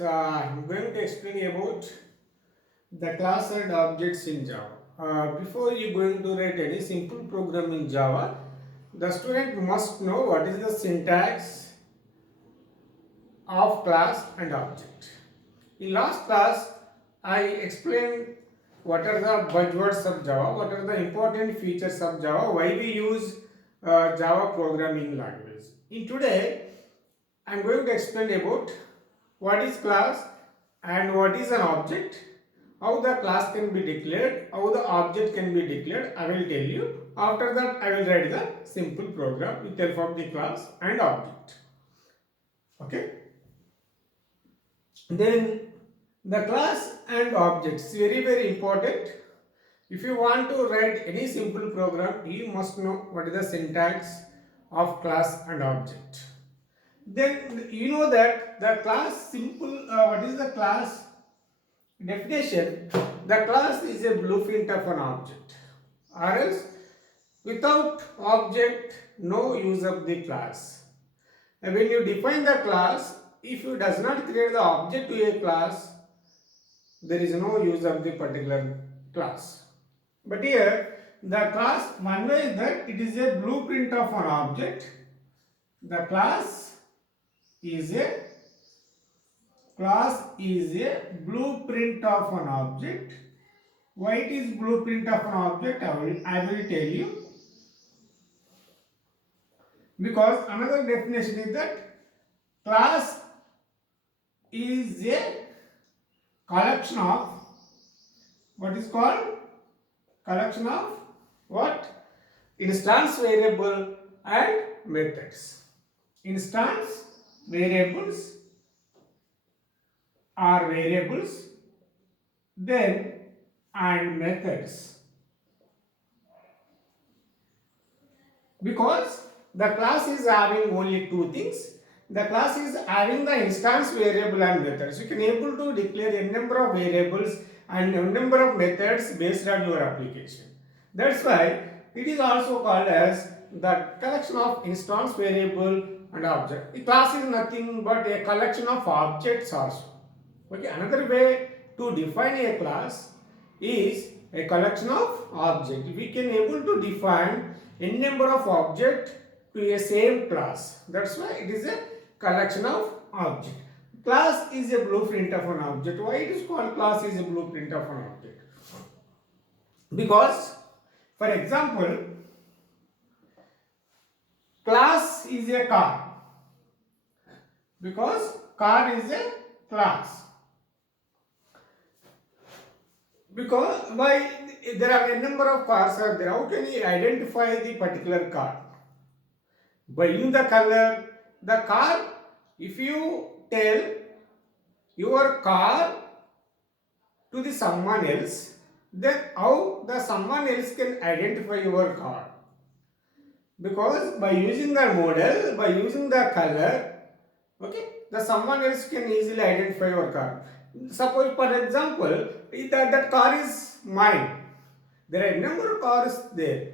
I'm going to explain about the class and objects in Java. Before you going to write any simple program in Java, the student must know what is the syntax of class and object. In last class, I explained what are the buzzwords of Java, what are the important features of Java, why we use Java programming language. In today, I am going to explain about what is class and what is an object, how the class can be declared, how the object can be declared. I will tell you. After that, I will write the simple program with help of the class and object. Okay. Then the class and objects very important. If you want to write any simple program, you must know what is the syntax of class and object. Then you know that the class simple, what is the class definition? The class is a blueprint of an object, or else without object no use of the class. And when you define the class, if you does not create the object to a class, there is no use of the particular class. But here the class, one way is that it is a blueprint of an object. The class is a blueprint of an object. Why it is blueprint of an object, I will tell you. Because another definition is that class is a collection of what is called collection of what? Instance variable and methods. Instance variables are variables, then and methods. Because the class is having only two things. The class is having the instance variable and methods. You can able to declare a number of variables and a number of methods based on your application. That's why it is also called as the collection of instance variable and object. The class is nothing but a collection of objects also. Okay, another way to define a class is a collection of objects. We can able to define n number of objects to a same class. That's why it is a collection of objects. Class is a blueprint of an object. Why it is called class is a blueprint of an object? Because, for example, class is a car. Because car is a class. Because by there are a number of cars are there, how can you identify the particular car? By in the color, the car, if you tell your car to the someone else, then how the someone else can identify your car? Because by using the model, by using the color, okay, the someone else can easily identify your car. Suppose, for example, that car is mine. There are a number of cars there.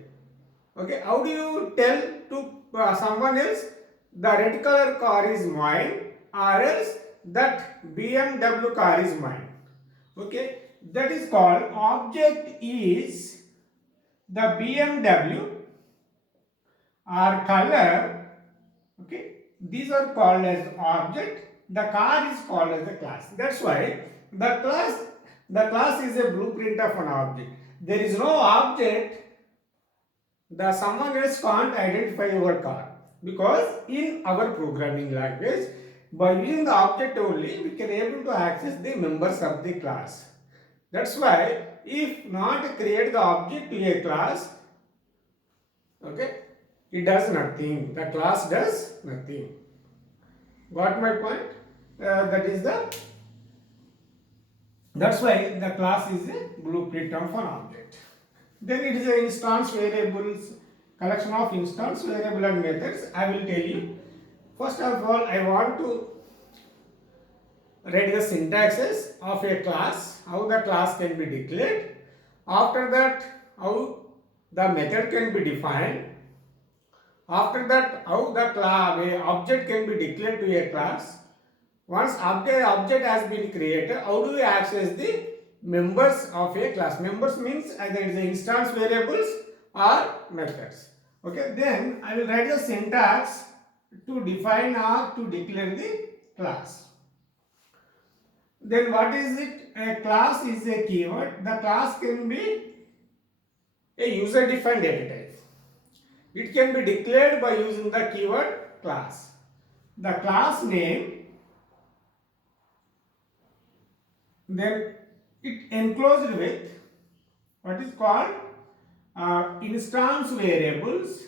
Okay, how do you tell to someone else the red color car is mine, or else that BMW car is mine? Okay, that is called object is the BMW or color. Okay, these are called as object. The car is called as the class. That's why the class is a blueprint of an object. There is no object, the someone else can't identify your car, because in our programming language, by using the object only, we can able to access the members of the class. That's why if not create the object to a class, okay, it does nothing. The class does nothing. Got my point? That's why the class is a blueprint of an object. Then it is a instance variables, collection of instance variable and methods. I will tell you. First of all, I want to write the syntaxes of a class, how the class can be declared. After that, how the method can be defined. After that, how the object can be declared to a class. Once object has been created, how do we access the members of a class? Members means either it is instance variables or methods. Okay, then I will write the syntax to define or to declare the class. Then what is it? A class is a keyword. The class can be a user defined data type. It can be declared by using the keyword class. The class name, then it enclosed with what is called instance variables.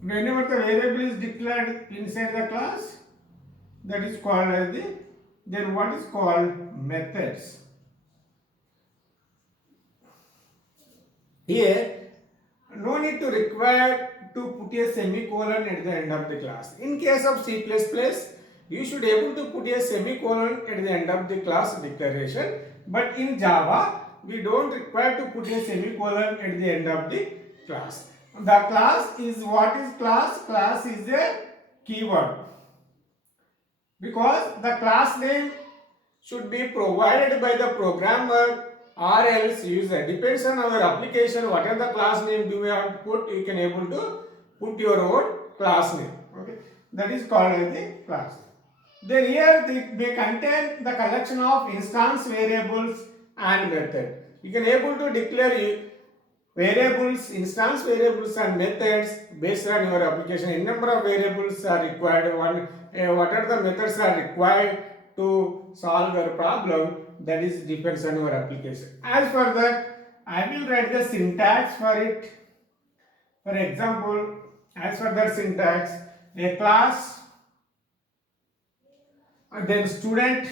Whenever the variable is declared inside the class, that is called as the, then what is called methods. Here, no need to require to put a semicolon at the end of the class. In case of C++, you should be able to put a semicolon at the end of the class declaration. But in Java, we don't require to put a semicolon at the end of the class. The class is, what is class? Class is a keyword. Because the class name should be provided by the programmer or else user. Depends on our application, whatever the class name do we have to put, you can able to put your own class name. Okay, that is called as the class. Then here they contain the collection of instance variables and method. You can able to declare variables, instance variables and methods based on your application. A number of variables are required. What are the methods are required to solve your problem, that is depends on your application. As for that, I will write the syntax for it. For example, as for the syntax, a class, and then student,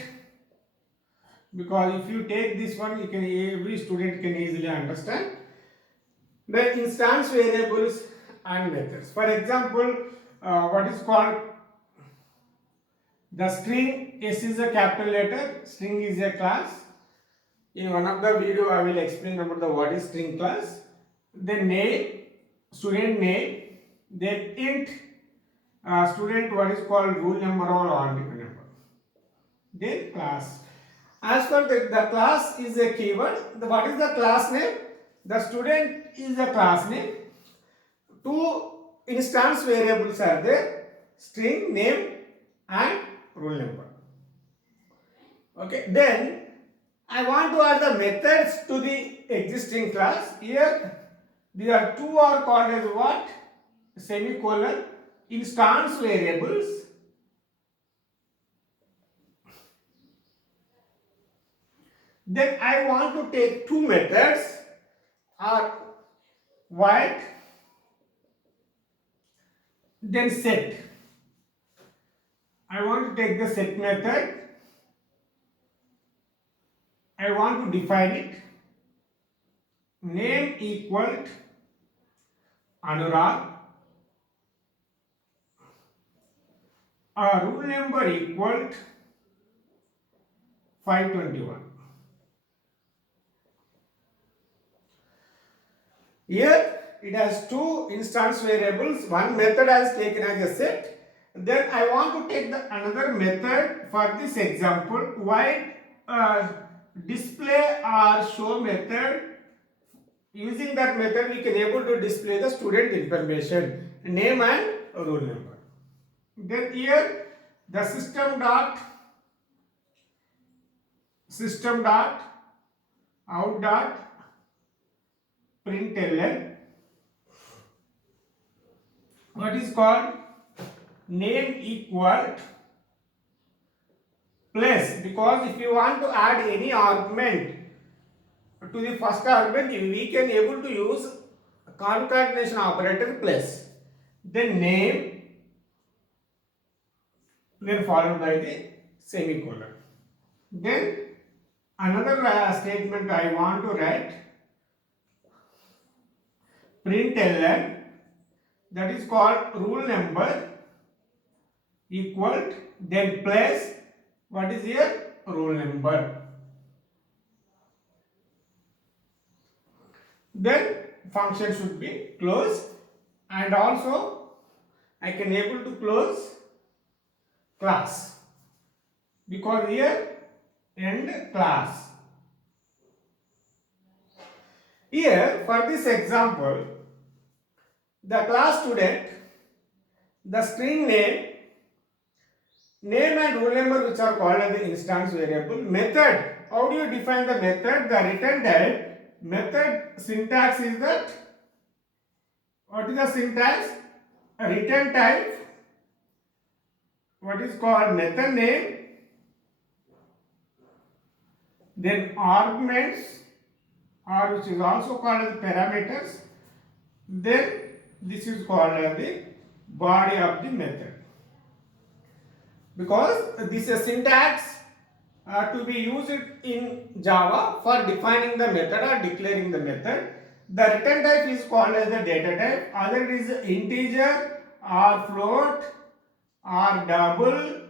because if you take this one, you can, every student can easily understand. The instance variables and methods. For example, what is called the string, S is a capital letter, string is a class. In one of the video, I will explain about the what is string class. Then name, student name, then int, student what is called roll number or number. Then class. As for the class is a keyword. What is the class name? The student is the class name. Two instance variables are there, string name and roll number. Okay, then I want to add the methods to the existing class. Here there are two are called as what? Semicolon, instance variables. Then I want to take two methods, are void, then set. I want to take the set method. I want to define it. Name equal Anurag. Roll number equal 521. Here it has two instance variables. One method has taken as a set. Then I want to take the another method for this example. While display or show method, using that method we can able to display the student information, name and roll number. Then here the system dot out dot println, what is called name equal plus, because if you want to add any argument to the first argument, we can able to use concatenation operator plus, then name, then followed by the semicolon. Then another statement I want to write, println, that is called rule number equal, then plus what is here, roll number. Then function should be closed, and also I can able to close class, because here end class. Here for this example, the class student, the string name and roll number which are called as the instance variable. Method, how do you define the method? The return type. Method syntax is that, what is the syntax? A return type, what is called method name, then arguments, or which is also called as parameters, then this is called as the body of the method. Because this is syntax to be used in Java for defining the method or declaring the method. The return type is called as the data type. Either it is integer or float or double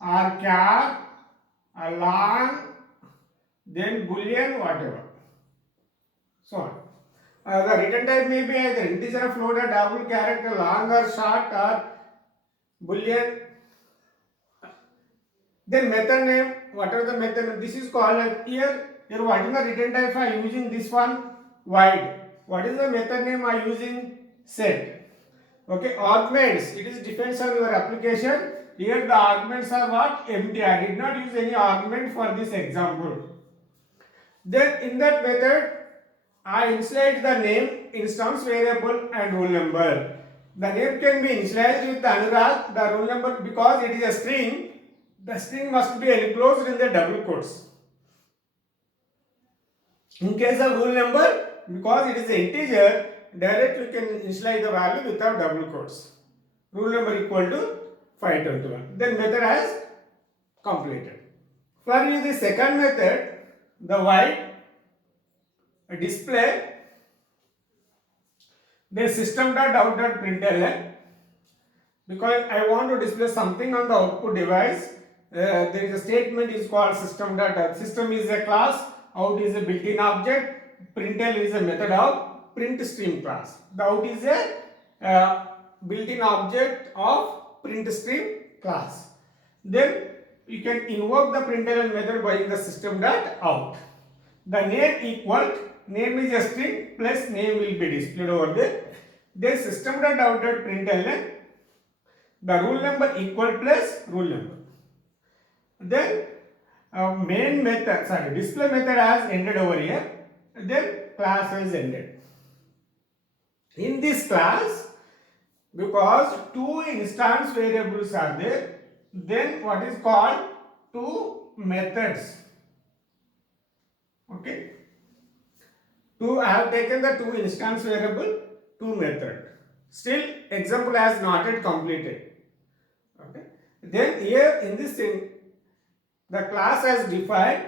or char or long, then boolean, whatever. So on. The return type may be either integer, float, or double, character, long or short, or boolean. Then method name, whatever the method name, this is called as here what is the return type I am using this one? Void. What is the method name I am using? Set. Okay, arguments, it is depends on your application. Here the arguments are what? Empty. I did not use any argument for this example. Then in that method, I initialize the name, instance variable and roll number. The name can be initialized with Anurag, the roll number, because it is a string, the string must be enclosed in the double quotes. In case of roll number, because it is an integer, directly you can initialize the value without double quotes. Roll number equal to 521. Then method has completed. For the second method, the void display, the system.out.println, because I want to display something on the output device. There is a statement is called system.out. System is a class, out is a built-in object, println is a method of print stream class. The out is a built-in object of print stream class. Then you can invoke the println method by the system.out. The name equal, name is a string plus name will be displayed over there. Then system.out.println, the roll number equal plus roll number. Then main method, display method has ended over here. Then class has ended. In this class, because two instance variables are there, then what is called two methods. Okay. I have taken the two instance variable, two method. Still example has not yet completed. Okay. Then here in this thing, the class has defined.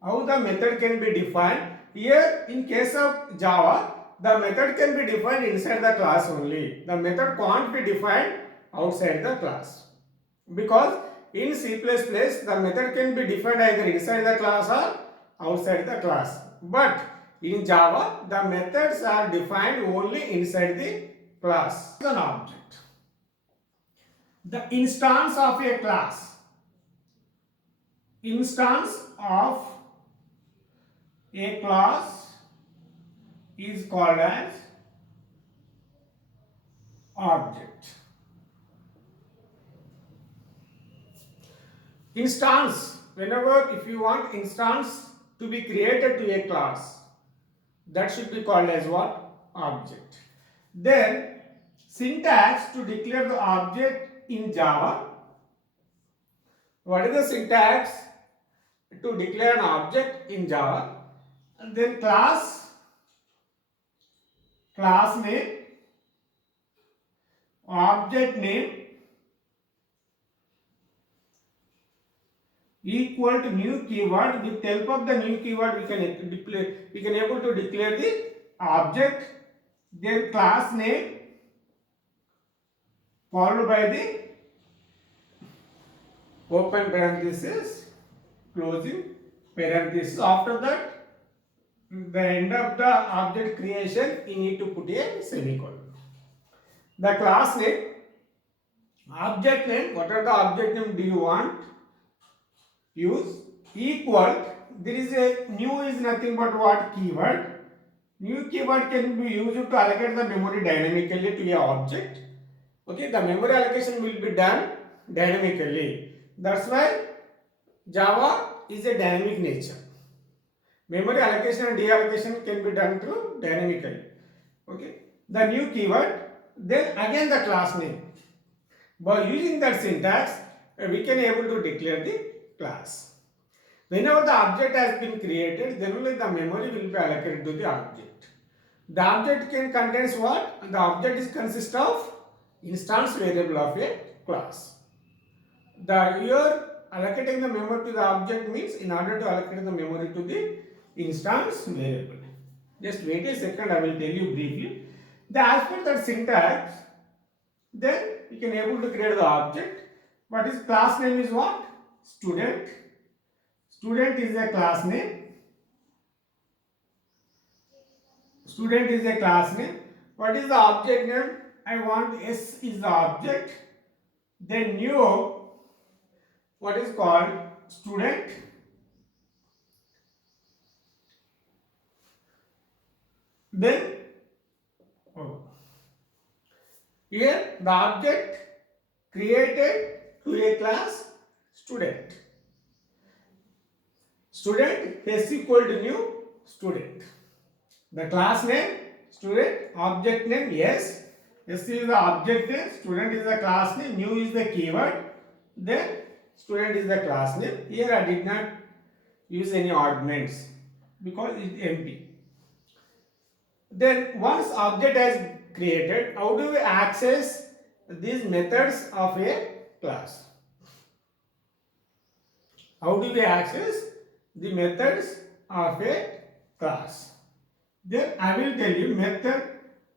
How the method can be defined? Here in case of Java, the method can be defined inside the class only. The method can't be defined outside the class. Because in C++, the method can be defined either inside the class or outside the class. But in Java, the methods are defined only inside the class. An object. The instance of a class. Instance of a class is called as object. Instance, whenever if you want instance to be created to a class, that should be called as what? Object. Then syntax to declare the object in Java. What is the syntax to declare an object in Java? And then class name, object name equal to new keyword. With help of the new keyword, we can able to declare the object. Then class name followed by the open parenthesis, closing parenthesis. After that, the end of the object creation, you need to put a semicolon. The class name Object name, what are the object name do you want? Use equal. There is a new is nothing but what keyword. New keyword can be used to allocate the memory dynamically to a object. Okay, the memory allocation will be done dynamically. That's why Java is a dynamic nature. Memory allocation and deallocation can be done through dynamically. Okay, the new keyword, then again the class name. By using that syntax, we can able to declare the class. Whenever the object has been created, then only the memory will be allocated to the object. The object can contains what? The object is consist of instance variable of a class. The here allocating the memory to the object means in order to allocate the memory to the instance variable. Just wait a second, I will tell you briefly. The as per that syntax, then you can able to create the object. What is class name is what? Student. Student is a class name. Student is a class name. What is the object name? I want S is the object. Then new, what is called student. Then oh, here the object created to a class student. Student S equal to new student. The class name student, object name yes. S is the object name, student is the class name, new is the keyword, then student is the class name. Here I did not use any arguments because it is empty. Then once object has created, how do we access these methods of a class? How do we access the methods of a class? Then I will tell you method,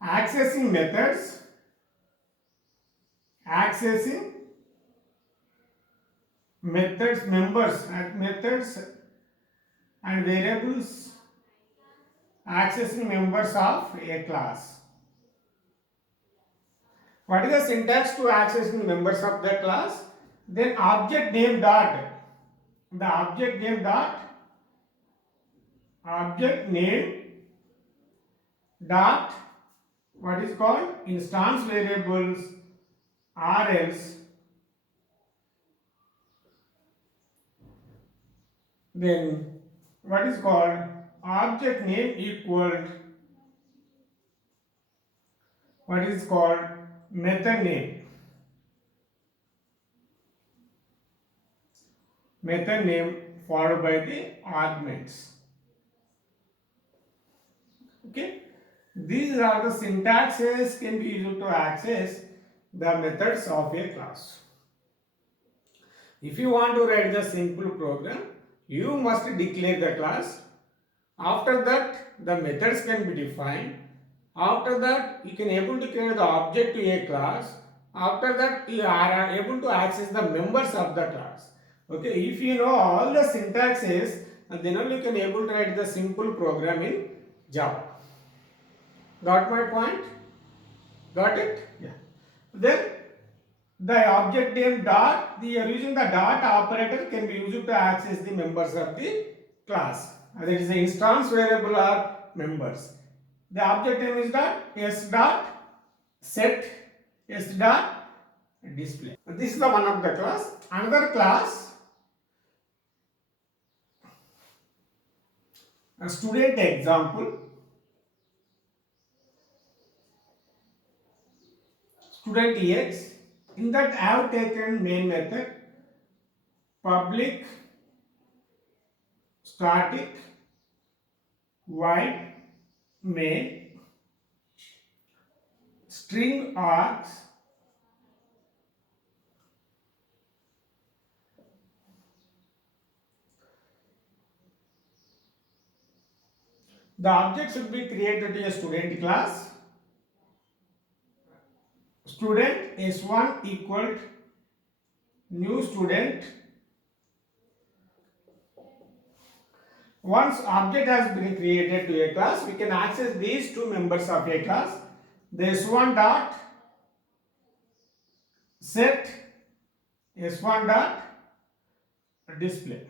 accessing methods, accessing methods, members and methods and variables, accessing members of a class. What is the syntax to accessing members of the class? Then object name dot, the object name dot, object name dot, what is called instance variables or else then what is called object name equal what is called method name. Method name followed by the arguments. Okay, these are the syntaxes can be used to access the methods of a class. If you want to write the simple program, you must declare the class. After that, the methods can be defined. After that, you can able to create the object to a class. After that, you are able to access the members of the class. Okay, if you know all the syntaxes, then only you can able to write the simple program in Java. Got my point? Got it? Yeah. Then the object name dot, using the dot operator can be used to access the members of the class. That is the instance variable or members. The object name is dot s dot set s dot display. This is the one of the class. Another class, a student example. Student ex. In that I have taken main method, public static void main string args the object should be created in a student class. Student s1 equal new student. Once object has been created to a class, we can access these two members of a class. The s1 dot set s1 dot display.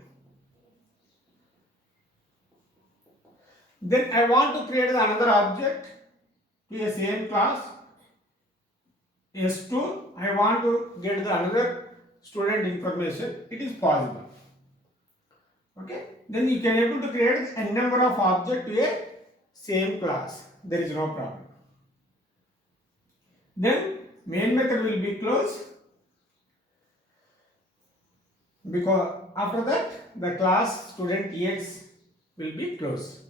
Then I want to create another object to a same class s2. I want to get the another student information. It is possible. Okay, then you can able to create a number of object to a same class. There is no problem. Then main method will be closed, because after that the class student ex will be closed.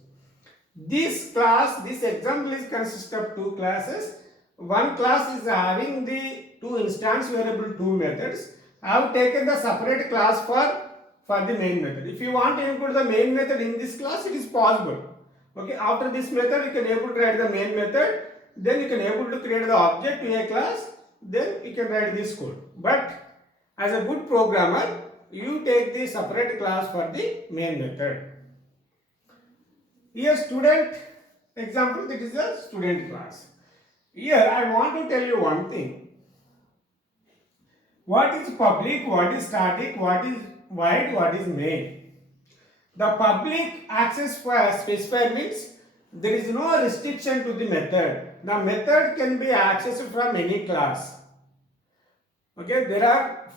This class, this example is consist of two classes. One class is having the two instance variable, two methods. I have taken the separate class for the main method. If you want to include the main method in this class, it is possible. Okay, after this method you can able to write the main method, then you can able to create the object to a class, then you can write this code. But as a good programmer, you take the separate class for the main method. Here student example, that is a student class. Here I want to tell you one thing. What is public, what is static, what is void, what is main? The public access specifier means there is no restriction to the method. The method can be accessed from any class. Okay, there are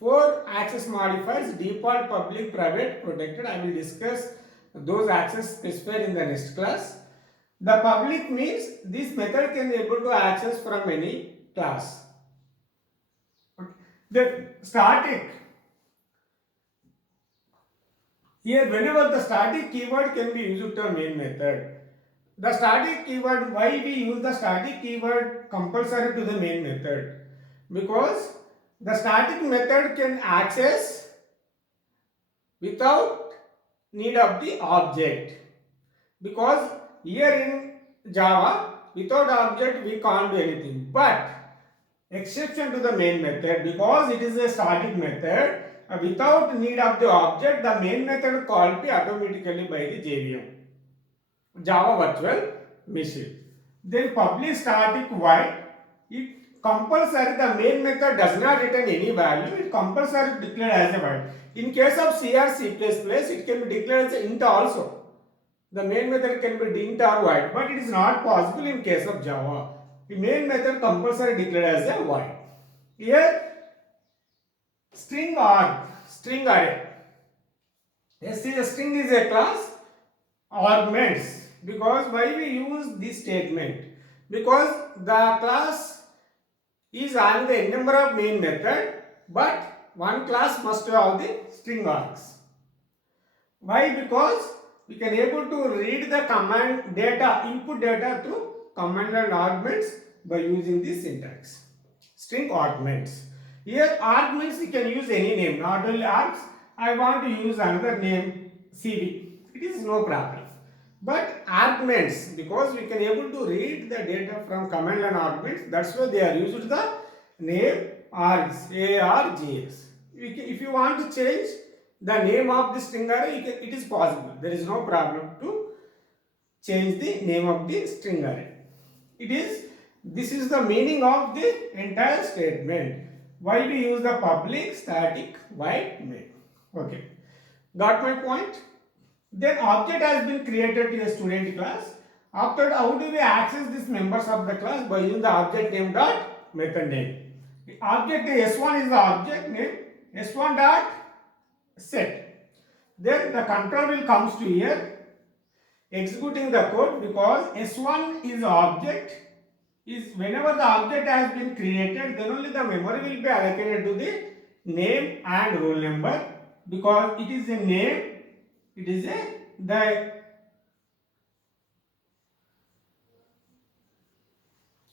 4 access modifiers: default, public, private, protected. I will discuss those access specifier in the next class. The public means this method can be able to access from any class. Okay. The static. Here, whenever the static keyword can be used to main method. The static keyword, why we use the static keyword compulsory to the main method? Because the static method can access without need of the object. Because here in Java, without object we can't do anything. But exception to the main method, because it is a static method, without need of the object, the main method called be automatically by the JVM, Java Virtual Machine. Then public static void, it compulsory, the main method does not return any value, it compulsory declared as a void. In case of C or C++, it can be declared as an int also. The main method can be int or void, but it is not possible in case of Java. The main method compulsory declared as a void. Here, string array. Yes, a string is a class arguments. Because why we use this statement? Because the class is having the number of main method, but one class must have the string args. Why? Because we can able to read the command data, input data through command and arguments by using this syntax. String arguments. Here arguments you can use any name, not only args. I want to use another name CV. It is no problem. But arguments, because we can able to read the data from command and arguments, that's why they are used the name args, args. If you want to change the name of the string array, it is possible. There is no problem to change the name of the string array. This is the meaning of the entire statement. Why we use the public, static, void, main. Okay, got my point? Then object has been created to a student class. After, how do we access these members of the class? By using the object name dot method name. The object s1 is the object name, s1 dot set. Then the control will comes to here, executing the code, because s1 is the object. Is whenever the object has been created, then only the memory will be allocated to the name and roll number, because it is a name, it is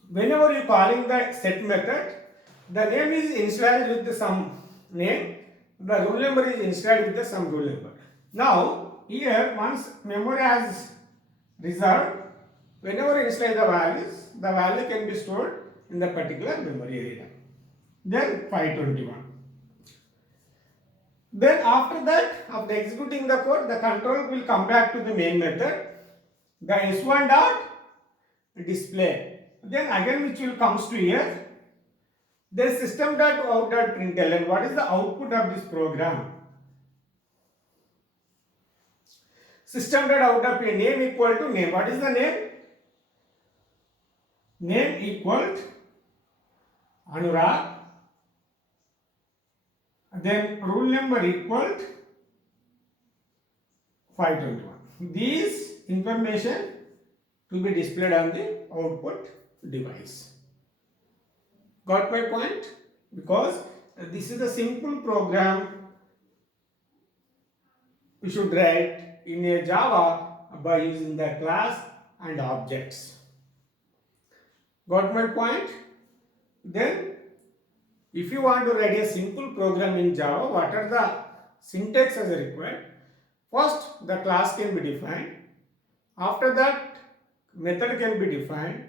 whenever you calling the set method, the name is initialized with some name, the roll number is initialized with some roll number. Now here, once memory has reserved, whenever initialize the values, the value can be stored in the particular memory area. Then 521. Then after that, after executing the code, the control will come back to the main method, the s1 dot display. Then again which will comes to here, Then system.out.println, what is the output of this program? System.out.println, name equal to name. What is the name? Name equal to Anurag. Then rule number equal to 521. These information to be displayed on the output device. Got my point? Because this is a simple program we should write in a Java by using the class and objects. Got my point? Then if you want to write a simple program in Java, what are the syntax as required? First, the class can be defined. After that, method can be defined.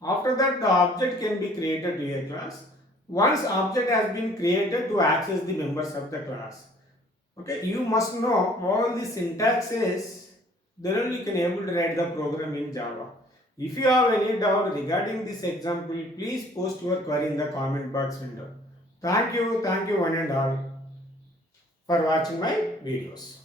After that, the object can be created to a class. Once object has been created to access the members of the class. Okay, you must know all the syntaxes, then only you can able to write the program in Java. If you have any doubt regarding this example, please post your query in the comment box window. Thank you one and all for watching my videos.